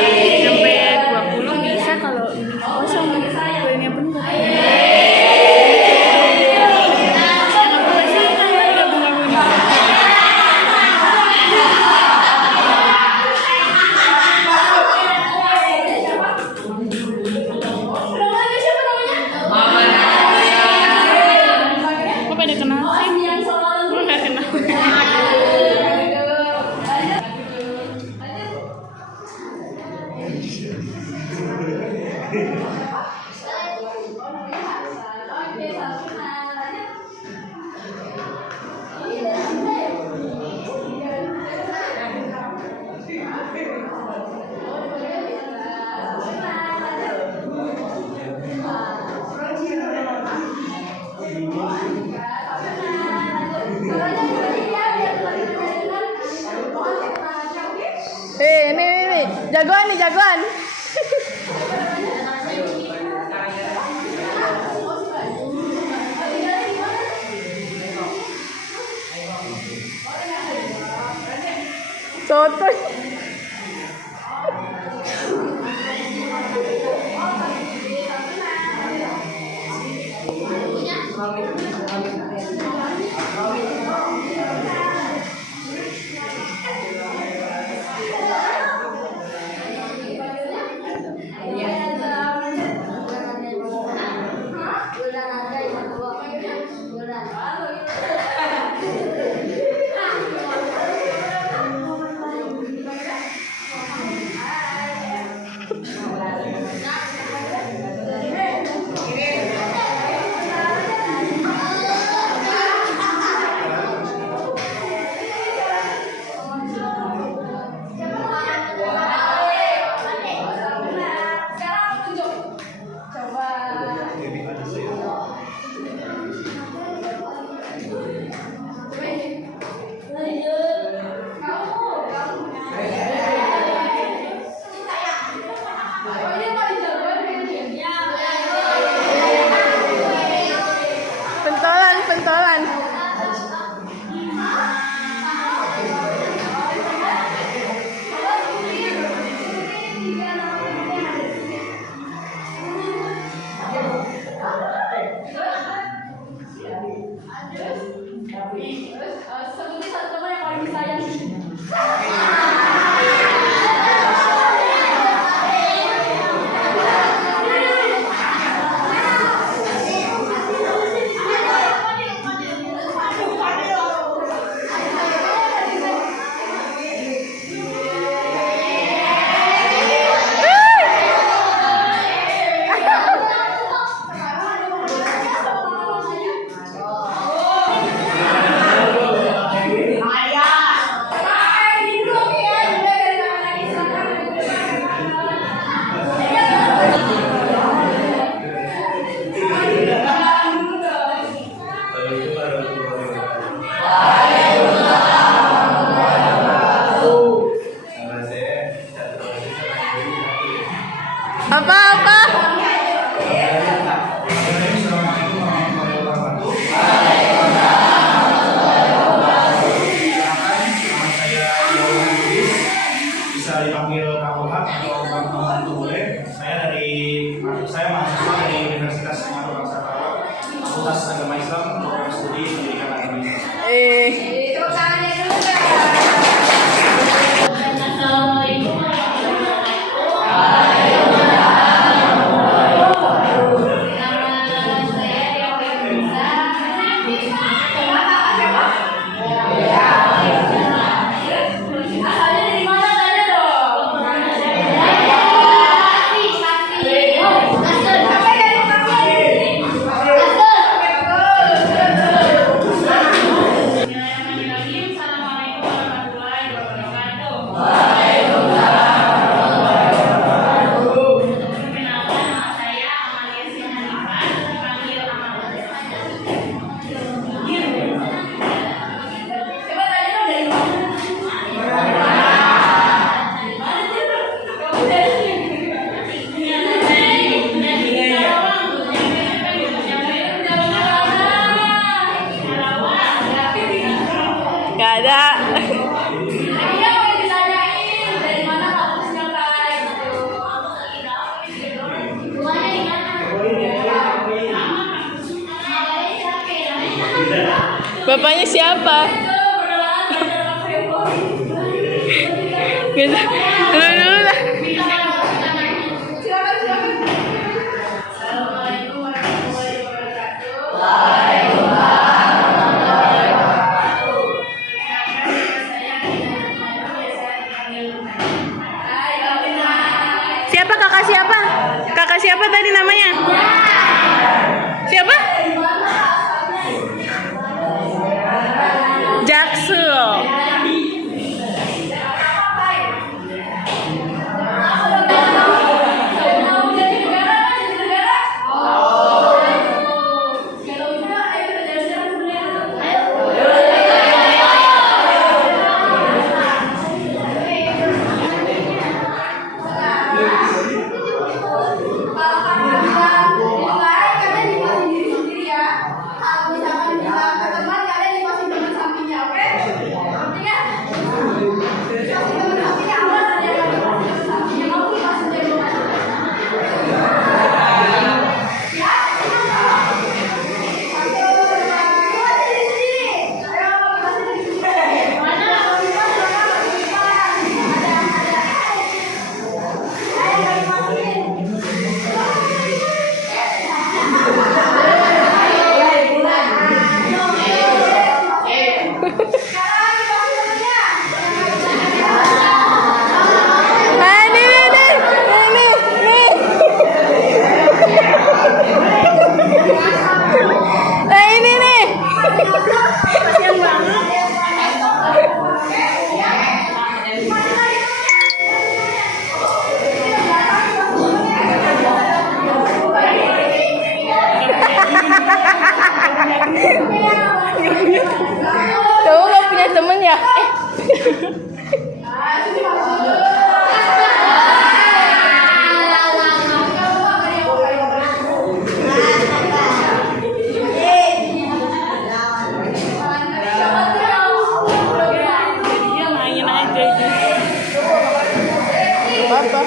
sampai 20 bisa kalau ini kosong kuenya penuh. Ini jagoan nih, jagoan. Sotoy. Pentolan. Apa-apa? Bisa dipanggil Kapolha atau Bang Pembantu boleh. Saya mahasiswa dari Universitas Sumatera Barat, Fakultas Agama Islam, program studi pendidikan agama Islam. Bapaknya siapa? Gitu. Dulu lah. Siapa kakak siapa? Kakak siapa tadi namanya? Siapa? Jaksul. Kamu gak punya temen ya? Dia main aja itu. Apa?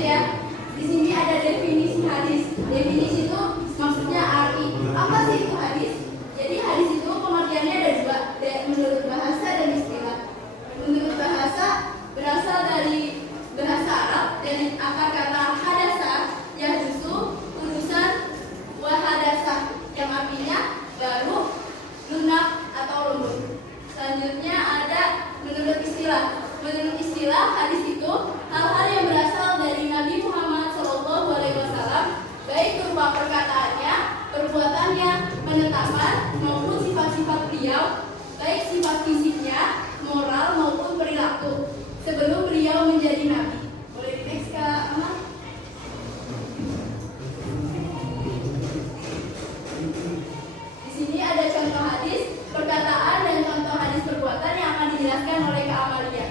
ya. Di sini ada definisi hadis. Definisi itu maksudnya arti. Apa sih itu hadis? Jadi hadis itu pengertiannya ada dua, menurut bahasa dan istilah. Menurut bahasa berasal dari bahasa Arab dari akar kata hadasa, yahdusu, urusan, wahadasa, yang artinya baru, lunak atau lembut. Selanjutnya ada menurut istilah. Menurut istilah hadis itu hal-hal yang berasal dari Nabi Muhammad SAW, baik berupa perkataannya, perbuatannya, penetapan maupun sifat-sifat beliau, baik sifat fisiknya, moral maupun perilaku sebelum beliau menjadi nabi. Boleh di next Kak Ahmad? Di sini ada contoh hadis perkataan dan contoh hadis perbuatan yang akan dijelaskan oleh Kak Amalia.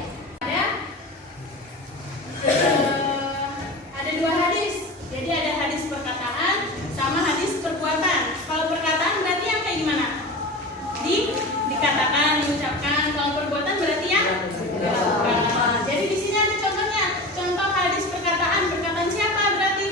Ada dua hadis. Jadi ada hadis perkataan sama hadis perbuatan. Kalau perkataan berarti yang kayak gimana? Dikatakan, diucapkan. Kalau perbuatan berarti yang dilakukan. Jadi di sini ada contohnya. Contoh hadis perkataan. Perkataan siapa berarti?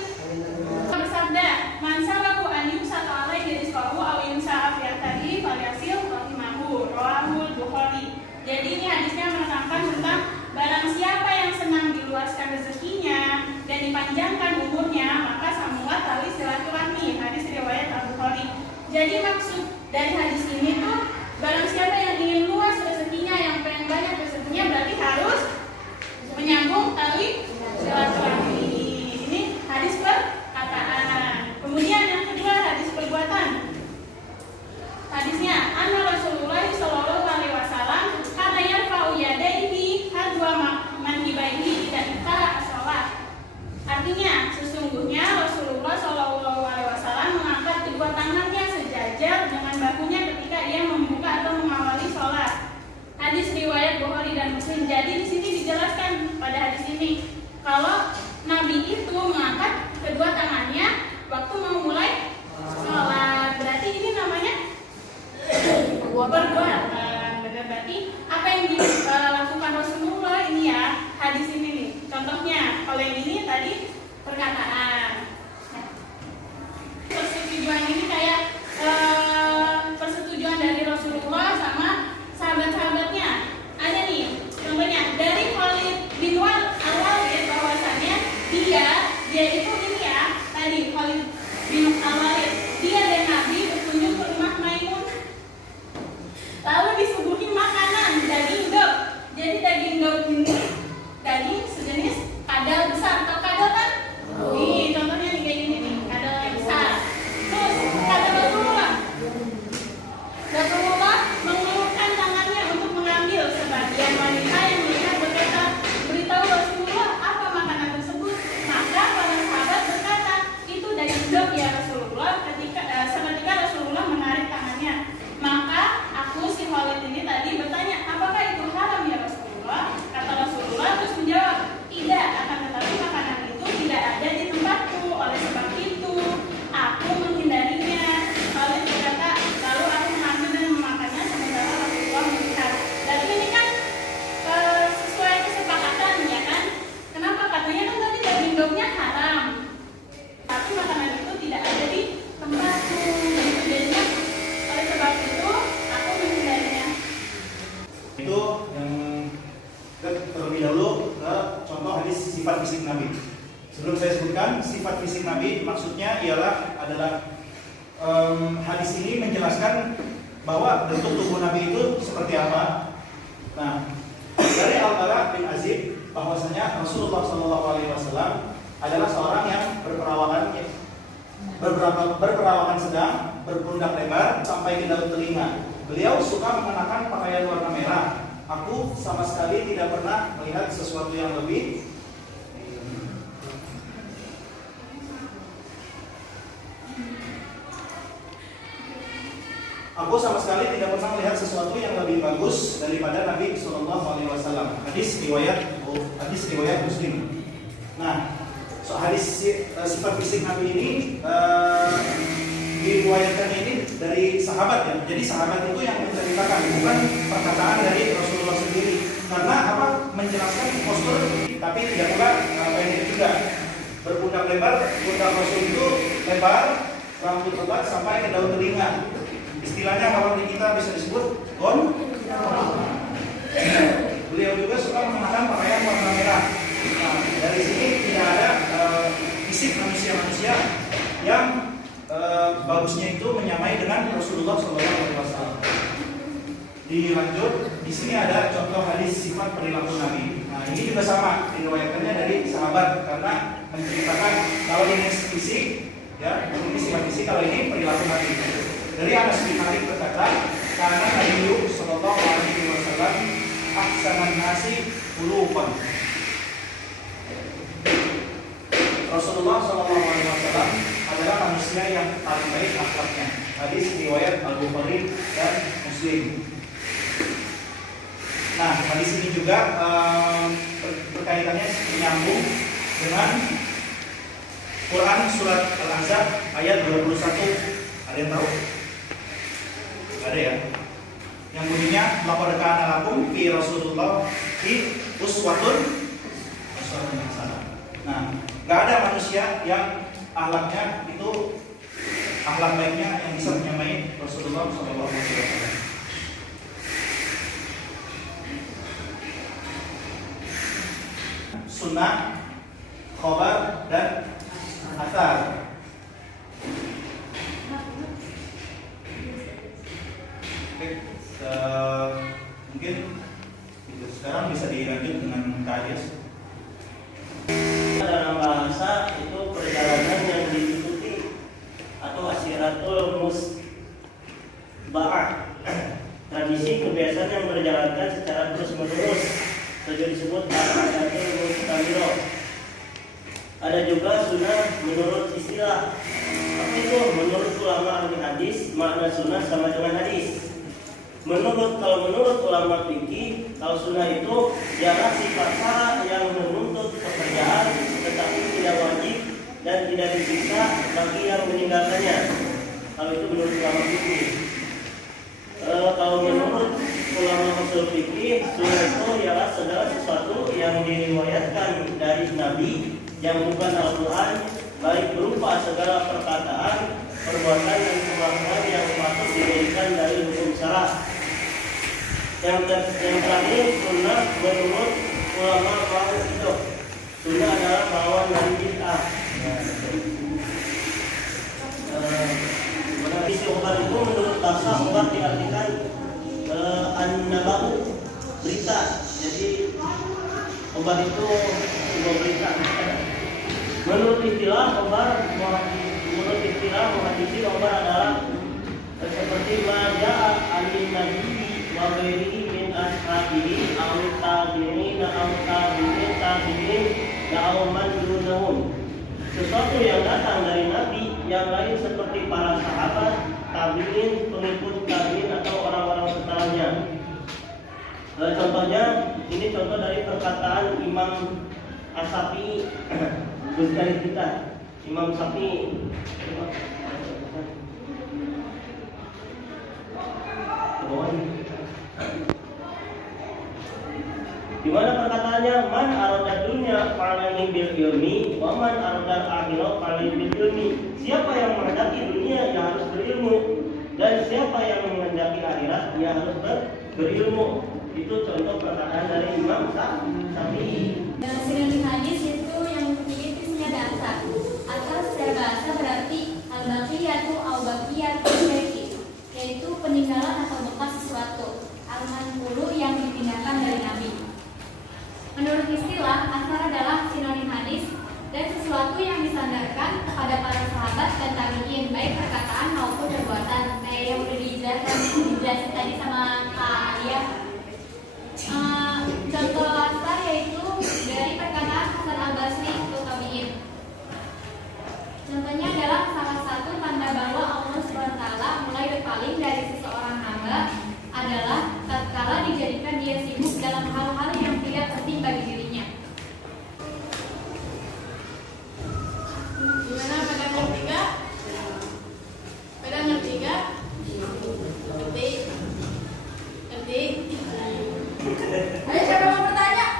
Bersabda, "Man sabahu an yusata alaihi rizqahu aw yunsa'a fi atharihi falyasil rahimahu." Rawahul Bukhari. Jadi ini hadisnya menekankan tentang barang siapa yang senang diluaskan rezekinya dan dipanjangkan umurnya, maka sambunglah tali silaturahmi. Hadis riwayat Al-Bukhari. Jadi maksud dari hadis ini tuh barang siapa yang ingin luas rezekinya, yang pengen banyak rezekinya, berarti harus menyambung tali silaturahmi. Ini hadis perkataan. Kemudian yang kedua hadis perbuatan. Hadisnya anna Rasulullah sallallahu alaihi wasallam kana yarfa'u yadayhi hadwa manhibaihi ila iftara as-shalah. Artinya sesungguhnya Rasulullah sallallahu alaihi wasallam mengangkat kedua tangannya sejajar dengan bahunya ketika dia membuka atau mengawali sholat. Hadis riwayat Bukhari dan Muslim. Jadi di sini dijelaskan pada hadis ini kalau Nabi itu mengangkat kedua tangannya waktu mau mulai sholat. Berarti ini namanya perbuatan. Berarti apa yang dilakukan Rasulullah ini ya, hadis ini nih. Contohnya, kalau yang ini tadi perkataan. Persetujuan ini kayak persetujuan dari Rasulullah sama sahabat-sahabatnya. Ada nih, contohnya dari Khalid bin Al-Walid bahwasannya dia itu ini ya, tadi Khalid bin Al-Walid, dia dan Nabi berkunjung ke rumah Maimun. Lalu disuguhi makanan daging daud. Jadi daging daud ini daging sejenis kadal besar. Tahu kadal kan? Nih contohnya nih kayak gini nih, kadal yang besar. Terus kata Rasulullah mengulurkan tangannya untuk mengambil. Sebagian wanita yang melihat berkata, beritahu Rasulullah apa makanan tersebut. Maka para sahabat berkata, itu daging daud ya Rasulullah. Seketika Rasulullah menarik tangannya. Maka aku si Khalid ini tadi bertanya, apakah itu haram ya Rasulullah? Kata Rasulullah terus menjawab, tidak, akan tetapi makanan itu tidak ada di tempatku. Oleh sebab itu aku menghindarinya. Khalid berkata, lalu aku mengambil dan memakannya sementara Rasulullah melihat. Dan ini kan sesuai kesepakatan ya kan? Kenapa? Katanya kan tadi daging daudnya haram, tapi makanan itu tidak ada di tempatku. Jadinya oleh sebab itu aku menghindarinya. Itu yang terlebih dahulu ke contoh hadis sifat fisik Nabi. Sebelum saya sebutkan sifat fisik Nabi, maksudnya adalah hadis ini menjelaskan bahwa bentuk tubuh Nabi itu seperti apa. Nah, dari Al-Bara bin Azib bahwasanya Rasulullah SAW adalah seorang yang berperawakan sedang, berpundak lebar sampai ke dalam telinga. Beliau suka mengenakan pakaian warna merah. Aku sama sekali tidak pernah melihat sesuatu yang lebih bagus daripada Nabi Shallallahu Alaihi Wasallam. Hadis riwayat Muslim. Nah, hadis sifat fisik Nabi ini diriwayatkan ini dari sahabat ya. Jadi sahabat itu yang menceritakan, bukan perkataan dari Rasulullah sendiri. Karena menjelaskan postur, tapi tidak pula pendek juga. lebar pundak Rasul itu lebar, rambut lebat sampai ke daun telinga. Istilahnya kalau di kita bisa disebut beliau juga suka mengenakan pakaian warna merah. Nah, dari sini tidak ada fisik manusia yang bagusnya itu menyamai dengan Rasulullah SAW. Dilanjut, di sini ada contoh hadis sifat perilaku Nabi. Nah, ini juga sama, diriwayatkannya dari sahabat karena menceritakan kalau ini fisik, ya, ini sifat fisik, kalau ini perilaku Nabi. Dari Anas bin Malik berkata, karena Nabi Sallallahu Alaihi Wasallam ahsanan nasi khuluqan. Rasulullah Sallallahu Alaihi Wasallam adalah manusia yang paling baik akhlaknya. Hadis riwayat Al-Bukhari dan Muslim. Nah, hadis ini juga berkaitannya menyambung dengan Quran surat Al-Ahzab ayat 21. Ada yang tahu? Ada ya? Yang bunyinya laqad kana lakum fi Rasulullah fi uswatun hasanah. Nah, nggak ada manusia yang akhlaknya itu akhlak baiknya yang bisa menyamai Rasulullah SAW. Sunnah, khobar, dan athar. Oke, mungkin sekarang bisa dilanjut dengan KADS. Dalam bahasa itu perjalanan yang diikuti atau asyiratul musba'ah, tradisi kebiasaan yang berjalankan secara terus menerus, itu disebut al-asyiratul mustamirah. Ada juga sunnah menurut istilah. Apa itu? Menurut ulama ahli hadis, makna sunnah sama dengan hadis. Kalau menurut ulama fikih, kalau sunnah itu ialah sifat syarak yang menuntut pekerjaan tetapi tidak wajib dan tidak disiksa bagi yang meninggalkannya. Kalau itu menurut ulama fikih. Kalau menurut ulama usul fikih, sunnah itu ialah segala sesuatu yang diriwayatkan dari Nabi yang bukan Al-Quran, baik berupa segala perkataan, perbuatan dan kelakuan yang patut dijadikan dari hukum syara. Yang terakhir, sunnah menurut ulama wahid itu. Sunnah adalah lawan dari bid'ah. Isi obat itu menurut bahasa obat diartikan an-naba'u, berita. Jadi obat itu sebuah berita. Menurut istilah muhaddisin obat adalah seperti maja'a alim nabi wa ghairihi min ashabihi aw tabi'in aw tabi'in aw man dunahum. Sesuatu yang datang dari nabi yang lain seperti para sahabat, tabi'in, pengikut tabi'in atau orang-orang setelahnya. Contohnya, ini contoh dari perkataan Imam As-Syafi'i, Gus dari kita, Imam Syafi'i. Di mana perkataannya, man arada dunya fa'alani bil ilmi wa man arada akhirah fa'alani bil ilmi. Siapa yang menghendaki dunia, dia harus berilmu, dan siapa yang menghendaki akhirat, dia harus berilmu. Itu contoh perkataan dari Imam Syafi'i. Dan sinonim hadis itu yang memiliki isinya dasar atau secara bahasa berarti al-baqiyatu al-baqiyatu syai'i, yaitu peninggalan atau bekas sesuatu, al-manqulu yang dipindahkan dari Nabi. Menurut istilah, asar adalah sinonim hadis dan sesuatu yang disandarkan kepada para sahabat dan tabi'in, baik perkataan maupun perbuatan. Kayak yang udah dijelasin tadi sama Kak Alia. Contoh asar yaitu dari perkataan Hasan al-Basri untuk tabi'in. Contohnya adalah salah satu tanda bahwa Allah SWT mulai berpaling dari seseorang hamba adalah tatkala dijadikan dia sibuk dalam hal-hal yang tidak penting bagi dirinya. Gimana, pada ngerti gak? Pada ngerti gak? Ngerti? Ngerti? Ayo siapa mau bertanya?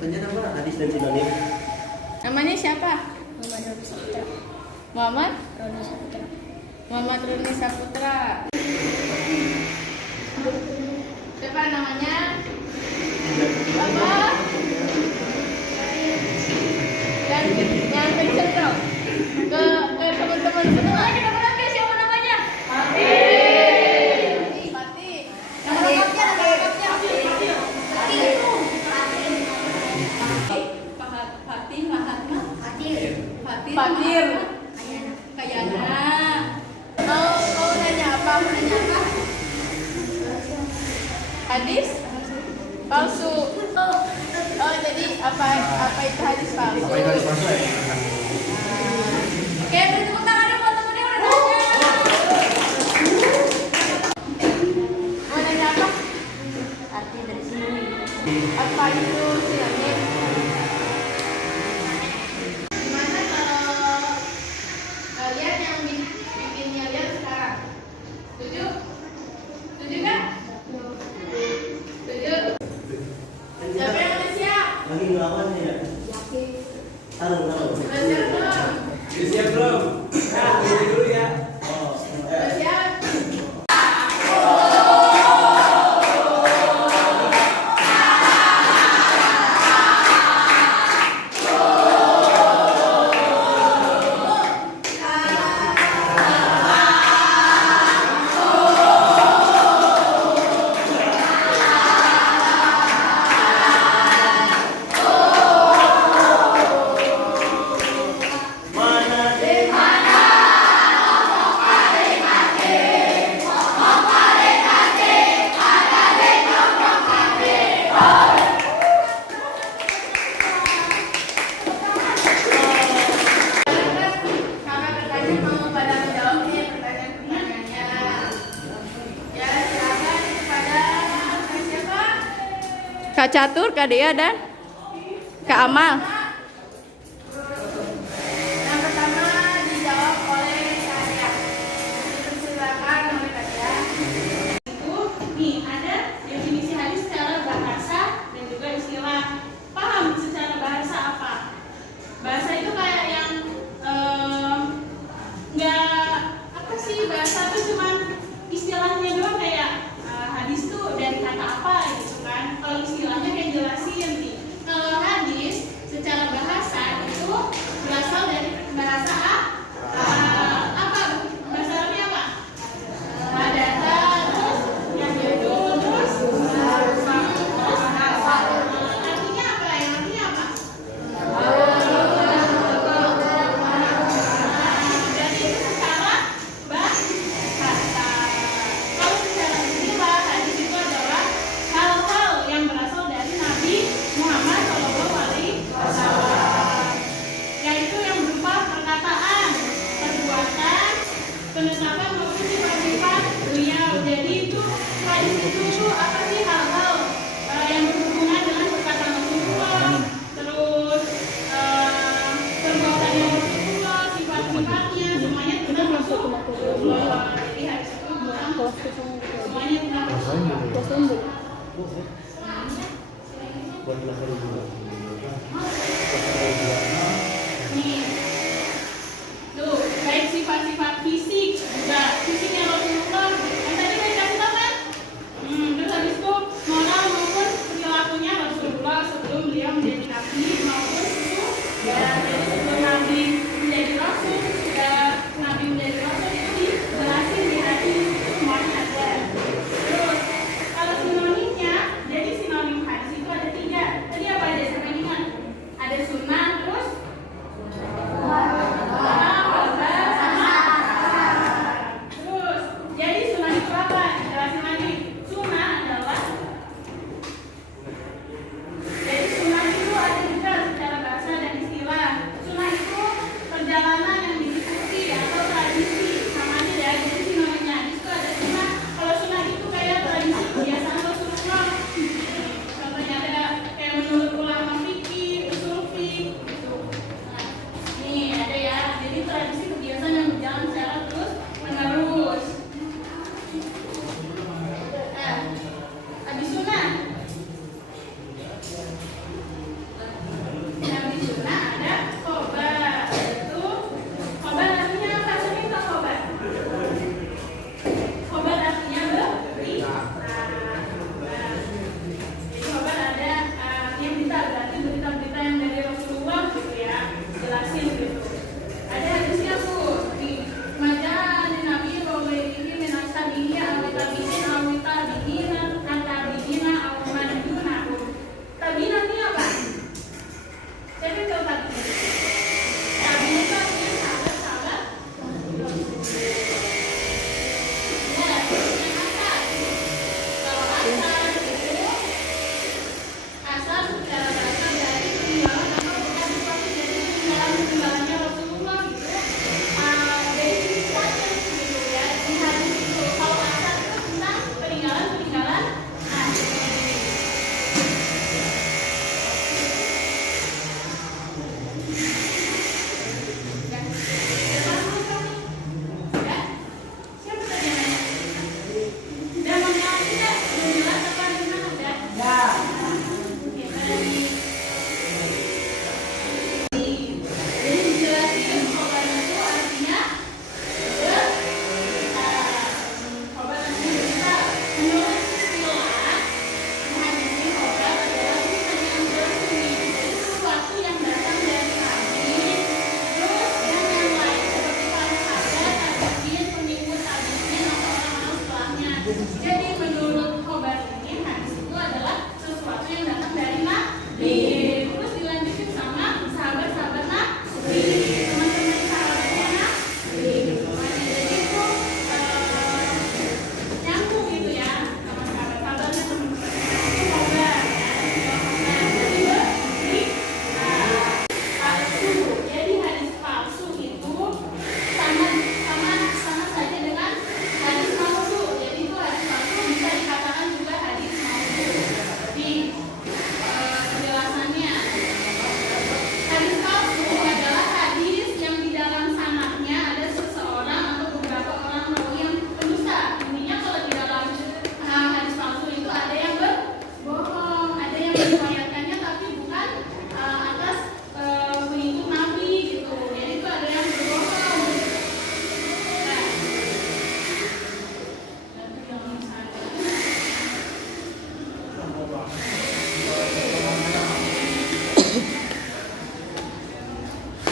Pertanyaan apa? Hadis dan sinonim. Namanya siapa? Muhammad Roni Saputra. Muhammad Roni Saputra. Muhammad Roni Saputra. Siapa namanya? Apa? Yang kenceng dong. Ke teman-teman semua. Kita panggil siapa namanya? Fatih. Nama lengkapnya. Fatih Mahatma. Fatir. Kayana. Mau nanya apa? Hadis palsu. Oh, jadi apa itu hadis palsu? Apa itu hadis palsu ya? Oke, beri tepuk tangan dulu buat temen yang udah nanya. Mau nanya apa? Arti dari sini. Apa itu sinonim? Gimana kalau kalian yang bikin nyalian sekarang? Setuju? Setuju nggak? Setuju? Siapa yang udah siap? Lagi ngelawan ya? Taruh. Udah siap belum? Siap belum? Nah, dulu ya. Oh, Udah siap? Kakak bertanya mau pada menjawab nih pertanyaan-pertanyaannya. Ya, silakan kepada siapa? Kak Catur, Kak Dea, dan Kak Amal. Yang pertama dijawab oleh saya. Silakan oleh Kak Dea. Nih, ada definisi hadis secara bahasa dan juga istilah. Paham secara bahasa apa? Bahasa itu kayak yang nggak apa sih, bahasa itu cuman istilahnya doang, kayak hadis tuh dari kata apa gitu kan. Kalau istilahnya kayak jelasin nih. Kalau hadis secara bahasa itu berasal dari bahasa apa? Bahasa Arabnya apa? Hadata, terus yang itu, terus artinya apa? Yang artinya apa? Jadi itu secara bahasa. Kalau secara istilah, hadis itu adalah hal-hal yang berasal dari Nabi Muhammad SAW, yaitu yang berupa perkataan, perbuatan, penetapan maupun sifat-sifat beliau. Jadi itu hadis itu apa sih, hal-hal yang berhubungan dengan perkataan Rasulullah, terus perbuatannya Rasulullah, sifat-sifatnya, semuanya tentang Rasulullah. Jadi hadis itu bilang semuanya tentang Rasulullah. Nih, tuh baik sifat-sifat fisik juga, fisiknya Rasulullah yang tadi saya kasih tahu kan. Terus habis itu moral maupun perilakunya Rasulullah sebelum beliau menjadi nabi maupun jadi sebelum nabi menjadi rasul, nabi menjadi rasul itu dijelasin di hadis, itu semuanya ada. Terus kalau sinonimnya, jadi sinonim hadis itu ada 3. Tadi apa aja sampai ingat? Ada sunnah, terus terus, jadi sunnah itu apa? Jelasin lagi. Sunnah adalah, jadi sunnah itu ada juga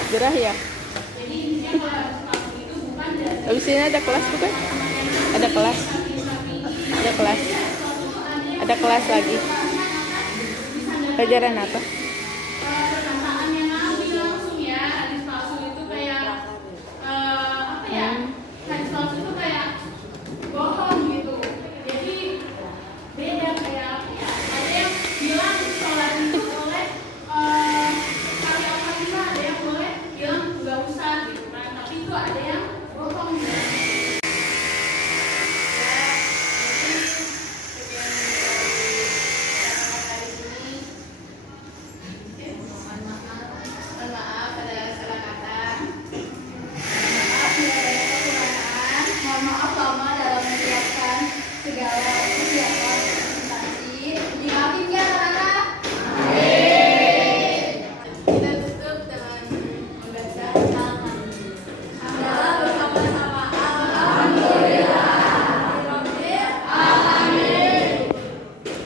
Gerah ya. Jadi intinya kalau harus kamu itu bukan dari Habis ini ada kelas bukan? Ada kelas. Ada kelas. Ada kelas lagi. Pelajaran apa?